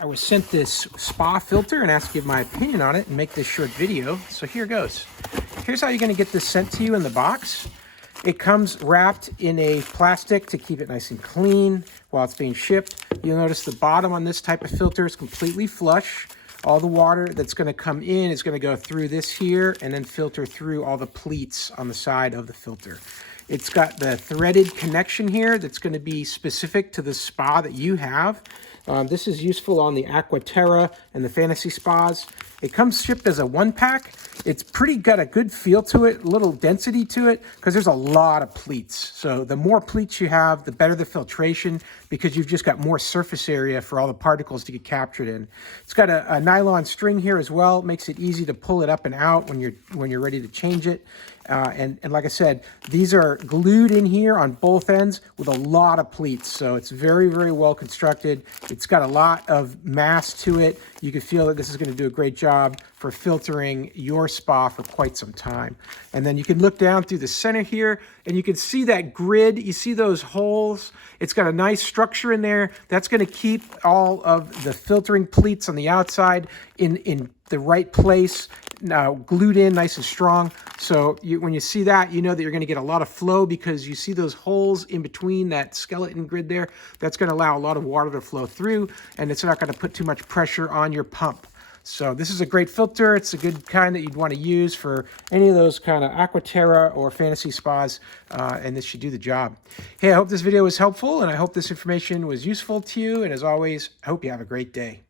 I was sent this spa filter and asked to give my opinion on it and make this short video. So here goes. Here's how you're going to get this sent to you in the box. It comes wrapped in a plastic to keep it nice and clean while it's being shipped. You'll notice the bottom on this type of filter is completely flush. All the water that's going to come in is going to go through this here and then filter through all the pleats on the side of the filter. It's got the threaded connection here that's going to be specific to the spa that you have. This is useful on the AquaTerra and the fantasy spas. It comes shipped as a 1-pack. It's got a good feel to it, a little density to it, because there's a lot of pleats. So the more pleats you have, the better the filtration, because you've just got more surface area for all the particles to get captured in. It's got a nylon string here as well. It makes it easy to pull it up and out when you're ready to change it. And like I said, these are glued in here on both ends with a lot of pleats. So it's very, very well constructed. It's got a lot of mass to it. You can feel that this is going to do a great job for filtering your spa for quite some time. And then you can look down through the center here and you can see that grid. You see those holes? It's got a nice structure in there. That's going to keep all of the filtering pleats on the outside in the right place, glued in nice and strong. So when you see that, you know that you're going to get a lot of flow because you see those holes in between that skeleton grid there. That's going to allow a lot of water to flow through, and it's not going to put too much pressure on your pump. So this is a great filter. It's a good kind that you'd want to use for any of those kind of AquaTerra or fantasy spas, and this should do the job. Hey, I hope this video was helpful, and I hope this information was useful to you. And as always, I hope you have a great day.